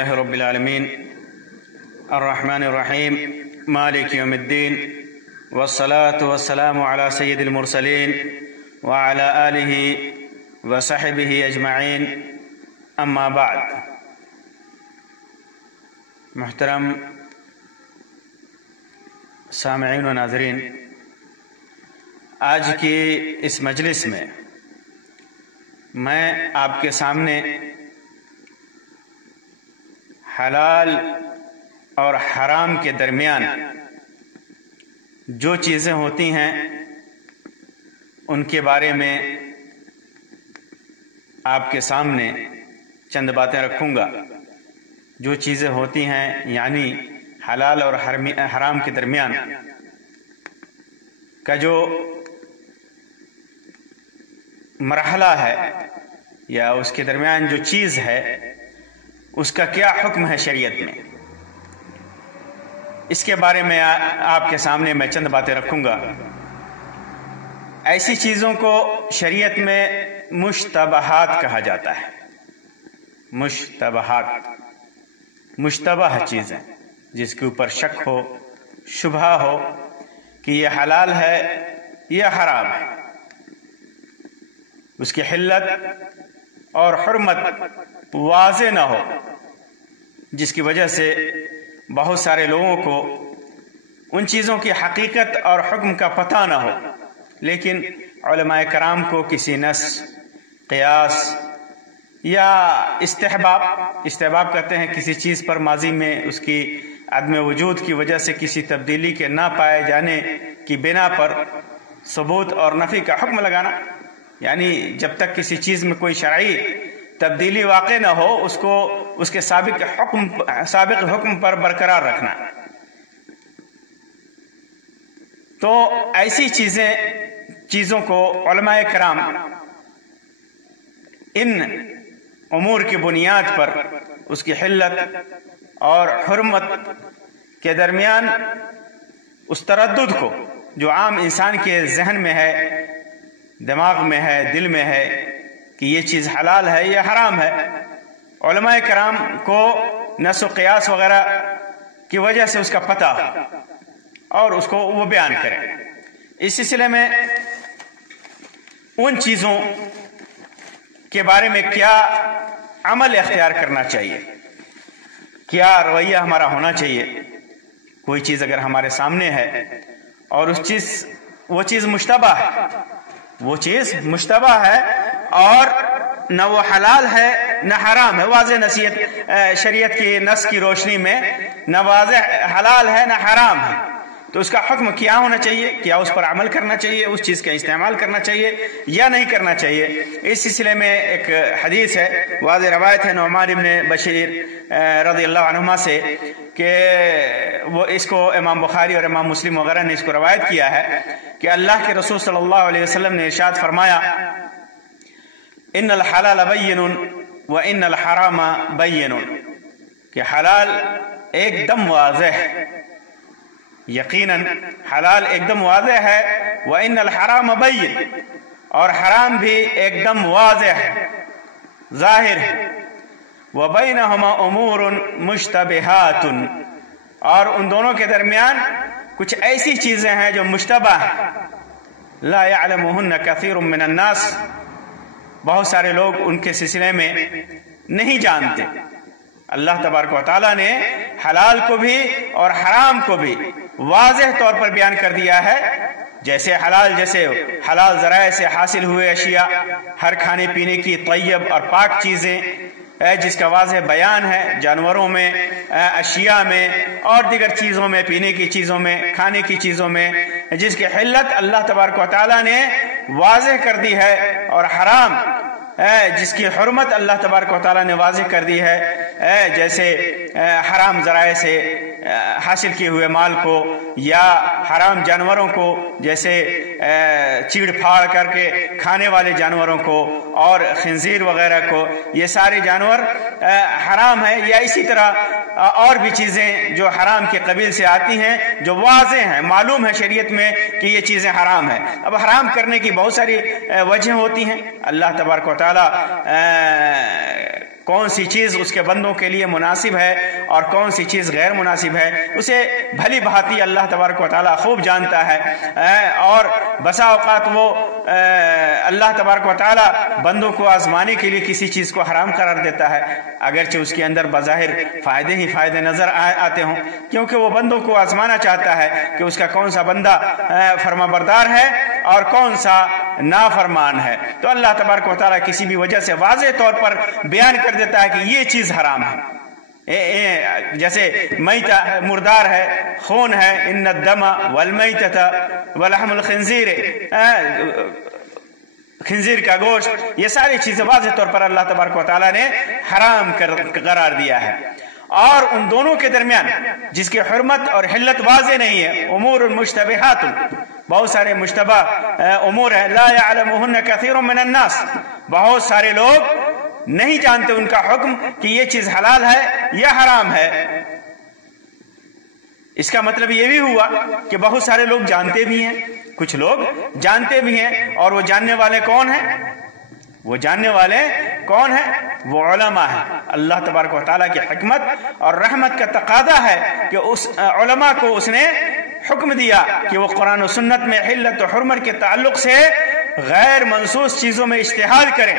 لله رب العالمين الرحمن الرحيم مالك يوم الدين والصلاة والسلام على سيد المرسلين وعلى آله وصحبه أجمعين أما بعد. محترم سامعین و ناظرین، آج کی اس مجلس میں آپ کے سامنے حلال اور حرام کے درمیان جو چیزیں ہوتی ہیں ان کے بارے میں آپ کے سامنے چند باتیں رکھوں گا. جو چیزیں ہوتی ہیں یعنی حلال اور حرام کے درمیان کا جو مرحلہ ہے یا اس کے درمیان جو چیز ہے اس کا کیا حکم ہے شریعت میں، اس کے بارے میں آپ کے سامنے میں چند باتیں رکھوں گا. ایسی چیزوں کو شریعت میں مشتبہات کہا جاتا ہے. مشتبہات، مشتبہ چیزیں جس کے اوپر شک ہو، شبہ ہو کہ یہ حلال ہے یا حرام ہے، اس کی حلت اور حرمت واضح نہ ہو، جس کی وجہ سے بہت سارے لوگوں کو ان چیزوں کی حقیقت اور حکم کا پتہ نہ ہو، لیکن علماء کرام کو کسی نص، قیاس یا استحباب کہتے ہیں کسی چیز پر ماضی میں اس کی عدم وجود کی وجہ سے کسی تبدیلی کے نہ پائے جانے کی بنا پر ثبوت اور نفی کا حکم لگانا، یعنی جب تک کسی چیز میں کوئی شرعی تبدیلی واقع نہ ہو اس کو اس کے سابق حکم پر برقرار رکھنا. تو ایسی چیزوں کو علماء کرام ان امور کی بنیاد پر اس کی حلت اور حرمت کے درمیان اس تردد کو جو عام انسان کے ذہن میں ہے، دماغ میں ہے، دل میں ہے کہ یہ چیز حلال ہے یا حرام ہے، علماء کرام کو نص و قیاس وغیرہ کی وجہ سے اس کا پتہ اور اس کو وہ بیان کریں. اس سلسلے میں ان چیزوں کے بارے میں کیا عمل اختیار کرنا چاہیے، کیا رویہ ہمارا ہونا چاہیے. کوئی چیز اگر ہمارے سامنے ہے اور وہ چیز مشتبہ ہے، وہ چیز مشتبہ ہے اور نہ وہ حلال ہے نہ حرام ہے، واضح شریعت کی نص کی روشنی میں نہ واضح حلال ہے نہ حرام ہے، تو اس کا حکم کیا ہونا چاہیے؟ کیا اس پر عمل کرنا چاہیے، اس چیز کا استعمال کرنا چاہیے یا نہیں کرنا چاہیے؟ اس سلسلے میں ایک حدیث ہے، واضح روایت ہے نعمان بن بشیر رضی اللہ عنہما سے کہ وہ اس کو امام بخاری اور امام مسلم وغیرہ نے اس کو روایت کیا ہے کہ اللہ کے رسول صلی اللہ علیہ وسلم نے ارشاد فرمایا، ان الحلال بین وان الحرام بین، کہ حلال ایک دم واضح ہے، یقیناً حلال ایک دم واضح ہے، وان الحرام بین، اور حرام بھی ایک دم واضح ہے، ظاہر ہے، وبینہما امور مشتبہات، اور ان دونوں کے درمیان کچھ ایسی چیزیں ہیں جو مشتبہ ہیں، لا یعلمہن کثیر من الناس، بہت سارے لوگ ان کے سلسلے میں نہیں جانتے. اللہ تبارک و تعالیٰ نے حلال کو بھی اور حرام کو بھی واضح طور پر بیان کر دیا ہے. جیسے حلال ذرائع سے حاصل ہوئے اشیاء، ہر کھانے پینے کی طیب اور پاک چیزیں جس کا واضح بیان ہے، جانوروں میں، اشیاء میں اور دیگر چیزوں میں، پینے کی چیزوں میں، کھانے کی چیزوں میں، جس کی حلت اللہ تبارک و تعالیٰ نے واضح کر دی ہے، اور حرام جس کی حرمت اللہ تبارک و تعالیٰ نے واضح کر دی ہے، جیسے حرام ذرائع سے حاصل کیے ہوئے مال کو یا حرام جانوروں کو، جیسے چیڑ پھاڑ کر کے کھانے والے جانوروں کو اور خنزیر وغیرہ کو، یہ سارے جانور حرام ہیں. یا اسی طرح اور بھی چیزیں جو حرام کے قبیل سے آتی ہیں جو واضح ہیں، معلوم ہے شریعت میں کہ یہ چیزیں حرام ہیں. اب حرام کرنے کی بہت ساری وجہ ہوتی ہیں. اللہ تبارک و تعالیٰ کون سی چیز اس کے بندوں کے لیے مناسب ہے اور کون سی چیز غیر مناسب ہے، اسے بھلی بھانتی اللہ تبارک و تعالیٰ خوب جانتا ہے۔ اور بسا اوقات وہ اللہ تبارک و تعالیٰ بندوں کو آزمانے کے لیے کسی چیز کو حرام قرار دیتا ہے، اگرچہ اس کے اندر بظاہر فائدے ہی فائدے نظر آتے ہوں، کیونکہ وہ بندوں کو آزمانا چاہتا ہے کہ اس کا کون سا بندہ فرما بردار ہے اور کون سا نافرمان ہے۔ تو اللہ تبارک و تعالیٰ کسی بھی وجہ سے واضح طور پر بیان کر دیتا ہے کہ یہ چیز حرام ہے، جیسے میتہ مردار ہے، خون ہے، ان الدم والمیتۃ ولحم الخنزیر، خنزیر کا گوشت، یہ ساری چیزیں واضح طور پر اللہ تبارک و تعالیٰ نے حرام قرار دیا ہے۔ اور ان دونوں کے درمیان جس کی حرمت اور حلت واضح نہیں ہے، امور مشتبہات، بہت سارے مشتبہ امور ہیں، لا يعلمهن كثير من الناس، بہت سارے لوگ نہیں جانتے ان کا حکم کہ یہ چیز حلال ہے یا حرام ہے۔ اس کا مطلب یہ بھی ہوا کہ بہت سارے لوگ جانتے بھی ہیں، کچھ لوگ جانتے بھی ہیں، اور وہ جاننے والے کون ہیں؟ وہ جاننے والے کون ہیں؟ وہ علماء ہیں۔ اللہ تبارک و تعالیٰ کی حکمت اور رحمت کا تقاضا ہے کہ اس علماء کو اس نے حکم دیا کہ وہ قرآن و سنت میں حلت و حرمت کے تعلق سے غیر منصوص چیزوں میں اجتہاد کریں۔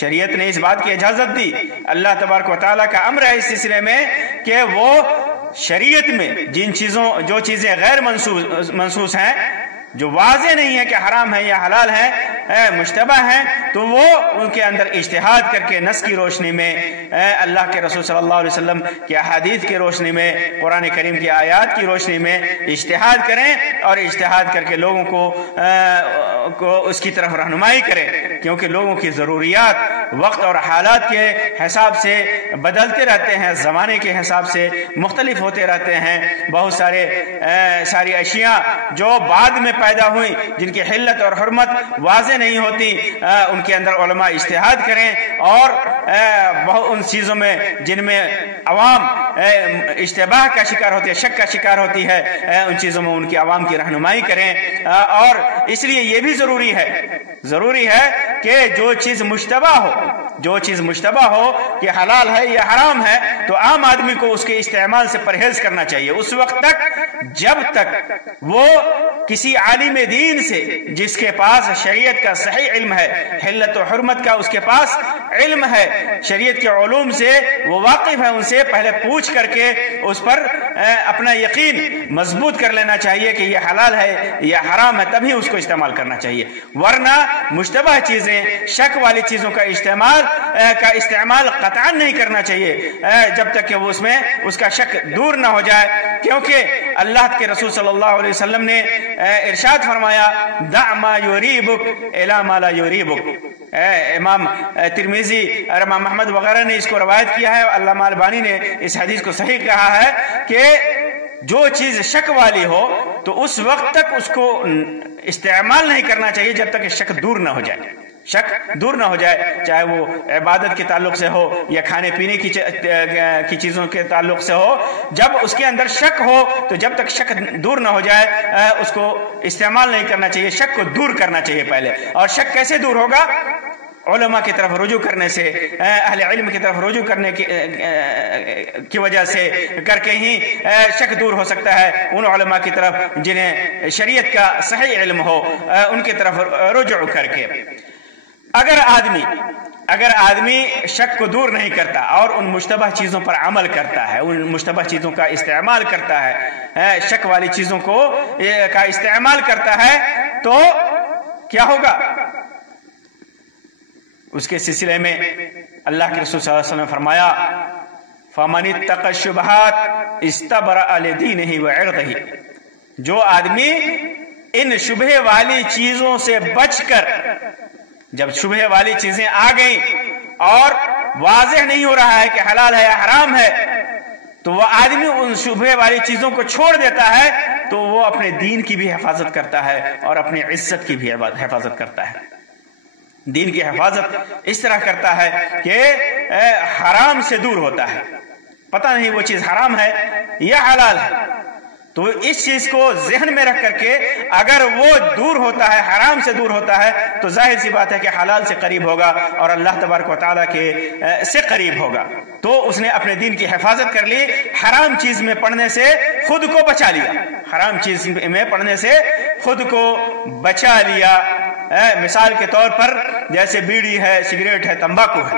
شریعت نے اس بات کی اجازت دی، اللہ تبارک و تعالیٰ کا امر ہے اس سلسلے میں کہ وہ شریعت میں جو چیزیں غیر منصوص ہیں، جو واضح نہیں ہے کہ حرام ہے یا حلال ہے، مشتبہ ہیں، تو وہ ان کے اندر اجتہاد کر کے نص کی روشنی میں، اللہ کے رسول صلی اللہ علیہ وسلم کی احادیث کی روشنی میں، قرآن کریم کی آیات کی روشنی میں اجتہاد کریں، اور اجتہاد کر کے لوگوں کو اس کی طرف رہنمائی کریں، کیونکہ لوگوں کی ضروریات وقت اور حالات کے حساب سے بدلتے رہتے ہیں، زمانے کے حساب سے مختلف ہوتے رہتے ہیں۔ بہت ساری اشیاء جو بعد میں پیدا ہوئی، جن کی حلت اور حرمت واضح نہیں ہوتی، ان کے اندر علماء اجتہاد کریں، اور ان چیزوں میں جن میں عوام اشتباہ کا شکار ہوتی ہے، شک کا شکار ہوتی ہے، ان چیزوں میں ان کی عوام کی رہنمائی کریں۔ اور اس لیے یہ بھی ضروری ہے کہ جو چیز مشتبہ ہو کہ حلال ہے یا حرام ہے، تو عام آدمی کو اس کے استعمال سے پرہیز کرنا چاہیے اس وقت تک جب تک وہ کسی عالم دین سے، جس کے پاس شریعت کا صحیح علم ہے، حلت و حرمت کا اس کے پاس علم ہے، شریعت کے علوم سے وہ واقف ہے، ان سے پہلے پوچھ کر کے اس پر اپنا یقین مضبوط کر لینا چاہیے کہ یہ حلال ہے یا حرام ہے، تبھی اس کو استعمال کرنا چاہیے۔ ورنہ مشتبہ چیزیں، شک والی چیزوں کا استعمال قطعا نہیں کرنا چاہیے جب تک کہ وہ اس کا شک دور نہ ہو جائے، کیونکہ اللہ کے رسول صلی اللہ علیہ وسلم نے ارشاد فرمایا، دع ما یریبک الی ما لا یریبک۔ امام ترمذی اور امام محمد وغیرہ نے اس کو روایت کیا ہے، علامہ البانی نے اس حدیث کو صحیح کہا ہے کہ جو چیز شک والی ہو تو اس وقت تک اس کو استعمال نہیں کرنا چاہیے جب تک کہ شک دور نہ ہو جائے، چاہے وہ عبادت کے تعلق سے ہو یا کھانے پینے کی چیزوں کے تعلق سے ہو۔ جب اس کے اندر شک ہو تو جب تک شک دور نہ ہو جائے اس کو استعمال نہیں کرنا چاہیے، شک کو دور کرنا چاہیے پہلے۔ اور شک کیسے دور ہوگا؟ علماء کی طرف رجوع کرنے سے، اہل علم کی طرف رجوع کرنے کی وجہ سے کر کے ہی شک دور ہو سکتا ہے، ان علماء کی طرف جنہیں شریعت کا صحیح علم ہو، ان کی طرف رجوع کر کے۔ اگر آدمی شک کو دور نہیں کرتا اور ان مشتبہ چیزوں پر عمل کرتا ہے، ان مشتبہ چیزوں کا استعمال کرتا ہے، شک والی چیزوں کا استعمال کرتا ہے، تو کیا ہوگا؟ اس کے سلسلے میں اللہ کے رسول صلی اللہ علیہ وسلم نے فرمایا، فَمَنِ اتَّقَى الشُّبْهَاتِ اسْتَبْرَأَ لِدِينِهِ وَعِرْضِهِ، جو آدمی ان شبہ والی چیزوں سے بچ کر، جب شبہ والی چیزیں آ گئیں اور واضح نہیں ہو رہا ہے کہ حلال ہے یا حرام ہے، تو وہ آدمی ان شبہ والی چیزوں کو چھوڑ دیتا ہے، تو وہ اپنے دین کی بھی حفاظت کرتا ہے اور اپنی عزت کی بھی حفاظت کرتا ہے۔ دین کی حفاظت اس طرح کرتا ہے کہ حرام سے دور ہوتا ہے، پتہ نہیں وہ چیز حرام ہے یا حلال ہے، تو اس چیز کو ذہن میں رکھ کر کے اگر وہ دور ہوتا ہے، حرام سے دور ہوتا ہے، تو ظاہر سی بات ہے کہ حلال سے قریب ہوگا اور اللہ تبارک و تعالیٰ کے سے قریب ہوگا۔ تو اس نے اپنے دین کی حفاظت کر لی، حرام چیز میں پڑھنے سے خود کو بچا لیا، حرام چیز میں پڑھنے سے خود کو بچا لیا۔ مثال کے طور پر جیسے بیڑی ہے، سگریٹ ہے، تمباکو ہے،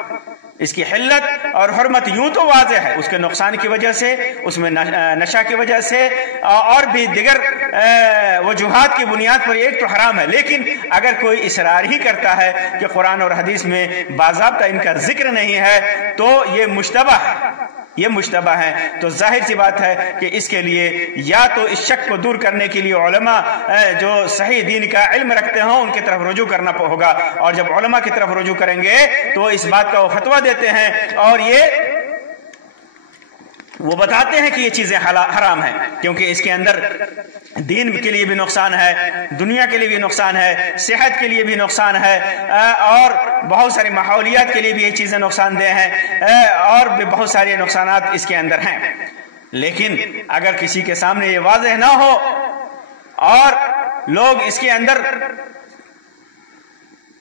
اس کی حلت اور حرمت یوں تو واضح ہے، اس کے نقصان کی وجہ سے، اس میں نشہ کی وجہ سے اور بھی دیگر وجوہات کی بنیاد پر ایک تو حرام ہے، لیکن اگر کوئی اصرار ہی کرتا ہے کہ قرآن اور حدیث میں باضابطہ ان کا ذکر نہیں ہے تو یہ مشتبہ ہے، یہ مشتبہ ہے۔ تو ظاہر سی بات ہے کہ اس کے لیے یا تو اس شک کو دور کرنے کے لیے علماء جو صحیح دین کا علم رکھتے ہوں ان کی طرف رجوع کرنا ہوگا، اور جب علماء کی طرف رجوع کریں گے تو اس بات کا وہ فتویٰ دیتے ہیں اور وہ بتاتے ہیں کہ یہ چیزیں حرام ہیں، کیونکہ اس کے اندر دین کے لیے بھی نقصان ہے، دنیا کے لیے بھی نقصان ہے، صحت کے لیے بھی نقصان ہے، اور بہت ساری ماحولیات کے لیے بھی یہ چیزیں نقصان دہ ہیں، اور بھی بہت سارے نقصانات اس کے اندر ہیں۔ لیکن اگر کسی کے سامنے یہ واضح نہ ہو اور لوگ اس کے اندر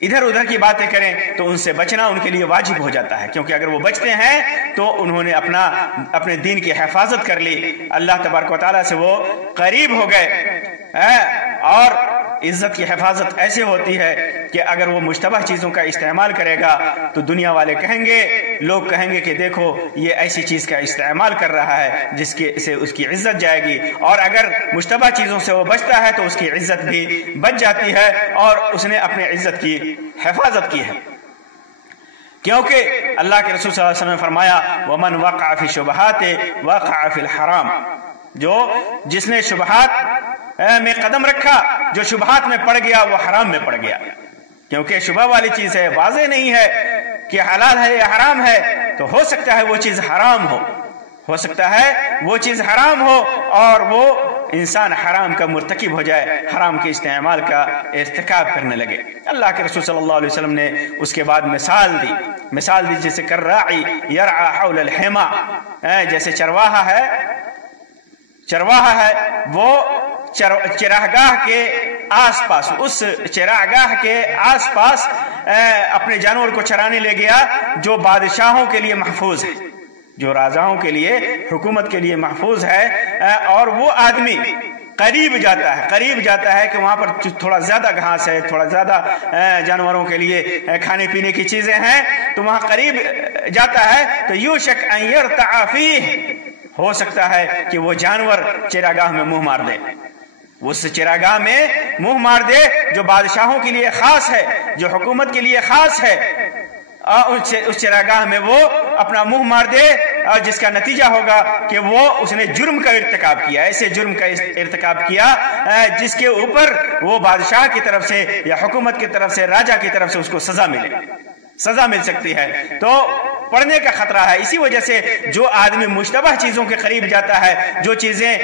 ادھر ادھر کی باتیں کریں تو ان سے بچنا ان کے لیے واجب ہو جاتا ہے، کیونکہ اگر وہ بچتے ہیں تو انہوں نے اپنے دین کی حفاظت کر لی، اللہ تبارک و تعالیٰ سے وہ قریب ہو گئے۔ اور عزت کی حفاظت ایسے ہوتی ہے کہ اگر وہ مشتبہ چیزوں کا استعمال کرے گا تو دنیا والے کہیں گے، لوگ کہیں گے کہ دیکھو یہ ایسی چیز کا استعمال کر رہا ہے جس سے اس کی عزت جائے گی، اور اگر مشتبہ چیزوں سے وہ بچتا ہے تو اس کی عزت بھی بچ جاتی ہے اور اس نے اپنے عزت کی حفاظت کی ہے۔ کیونکہ اللہ کے رسول صلی اللہ علیہ وسلم نے فرمایا وَمَنْ وَقَعَ فِي الشُّبُهَاتِ وَقَعَ فِي الْحَرَامِ، جس نے شبہات میں قدم رکھا، جو شبہات میں پڑ گیا وہ حرام میں پڑ گیا، کیونکہ شبہ والی چیز ہے، واضح نہیں ہے کہ حلال ہے یا حرام ہے، تو ہو سکتا ہے وہ چیز حرام ہو سکتا ہے وہ چیز حرام ہو اور وہ انسان حرام کا مرتکب ہو جائے، حرام کے استعمال کا ارتکاب کرنے لگے۔ اللہ کے رسول صلی اللہ علیہ وسلم نے اس کے بعد مثال دی جیسے کالراعی یرعی حول الحما، جیسے چرواہا ہے وہ چراگاہ کے آس پاس، اس چراگاہ کے آس پاس اپنے جانور کو چرانے لے گیا جو بادشاہوں کے لیے محفوظ ہے، جو راجاؤں کے لیے، حکومت کے لیے محفوظ ہے، اور وہ آدمی قریب جاتا ہے کہ وہاں پر تھوڑا زیادہ گھاس ہے، تھوڑا زیادہ جانوروں کے لیے کھانے پینے کی چیزیں ہیں، تو وہاں قریب جاتا ہے تو یوشک ان یرتع فیہ، ہو سکتا ہے کہ وہ جانور چراگاہ میں منہ مار دے، اس چراگاہ میں منہ مار دے جو بادشاہوں کے لیے خاص ہے، جو حکومت کے لیے خاص ہے، اس چراگاہ میں وہ اپنا منہ مار دے، اور جس کا نتیجہ ہوگا کہ اس نے جرم کا ارتکاب کیا، ایسے جرم کا ارتکاب کیا جس کے اوپر وہ بادشاہ کی طرف سے یا حکومت کی طرف سے، راجا کی طرف سے اس کو سزا مل سکتی ہے، تو پڑنے کا خطرہ ہے۔ اسی وجہ سے جو آدمی مشتبہ چیزوں کے قریب جاتا ہے، جو چیزیں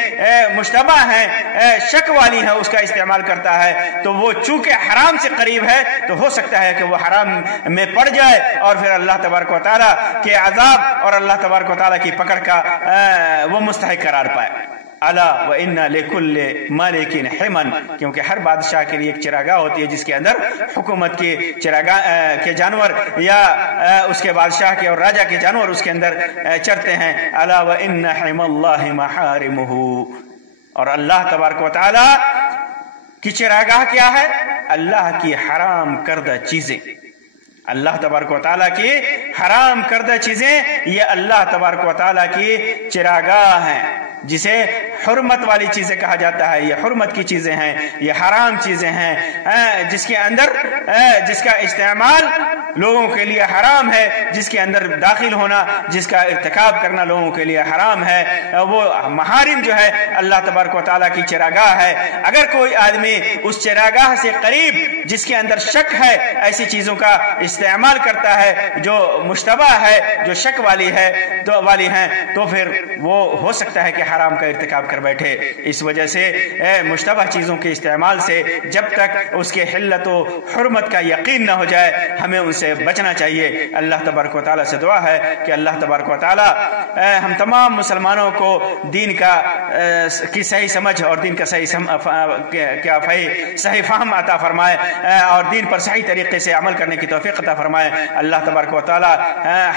مشتبہ ہیں، شک والی ہیں، اس کا استعمال کرتا ہے، تو وہ چونکہ حرام سے قریب ہے تو ہو سکتا ہے کہ وہ حرام میں پڑ جائے اور پھر اللہ تبارک و تعالیٰ کے عذاب اور اللہ تبارک و تعالیٰ کی پکڑ کا وہ مستحق قرار پائے۔ الا وان لکل ملک حما، کیونکہ ہر بادشاہ کے لیے ایک چراگاہ ہوتی ہے جس کے اندر حکومت کے چراگاہ کے جانور یا اس کے بادشاہ کے اور راجا کے جانور اس کے اندر چرتے ہیں۔ الا وان حما اللہ محارمہ، اور اللہ تبارک و تعالی کی چراگاہ کیا ہے؟ اللہ کی حرام کردہ چیزیں، اللہ تبارک و تعالیٰ کی حرام کردہ چیزیں، یہ اللہ تبارک و تعالیٰ کی چراگاہ ہیں، جسے حرمت والی چیزیں کہا جاتا ہے۔ یہ حرمت کی چیزیں ہیں، یہ حرام چیزیں ہیں، جس کے اندر جس کا استعمال لوگوں کے لیے حرام ہے، جس کے اندر داخل ہونا، جس کا ارتکاب کرنا لوگوں کے لیے حرام ہے، وہ محارم جو ہے اللہ تبارک و تعالیٰ کی چراگاہ ہے۔ اگر کوئی آدمی اس چراگاہ سے قریب جس کے اندر شک ہے، ایسی چیزوں کا استعمال کرتا ہے جو مشتبہ ہے، جو شک والی ہیں، تو پھر وہ ہو سکتا ہے کہ حرام کا ارتکاب کر بیٹھے۔ اس وجہ سے مشتبہ چیزوں کے استعمال سے جب تک اس کے حلت و حرمت کا یقین نہ ہو جائے، ہمیں ان سے سے بچنا چاہیے۔ اللہ تبارک و تعالیٰ سے دعا ہے کہ اللہ تبارک و تعالیٰ ہم تمام مسلمانوں کو دین کی صحیح سمجھ اور دین کا صحیح فہم عطا فرمائے اور دین پر صحیح طریقے سے عمل کرنے کی توفیق عطا فرمائے۔ اللہ تبارک و تعالیٰ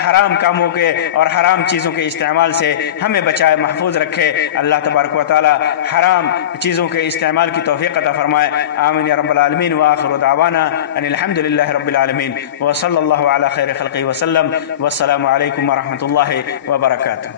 حرام کاموں کے اور حرام چیزوں کے استعمال سے ہمیں بچائے، محفوظ رکھے۔ اللہ تبارک و تعالیٰ حرام چیزوں کے استعمال کی توفیق عطا فرمائے۔ آمین یا رب العالمین۔ وآخر دعوانا ان الحمد للہ رب العالمین وصلی اللہ علی خیر خلقہ وسلم۔ والسلام علیکم ورحمۃ اللہ وبرکاتہ۔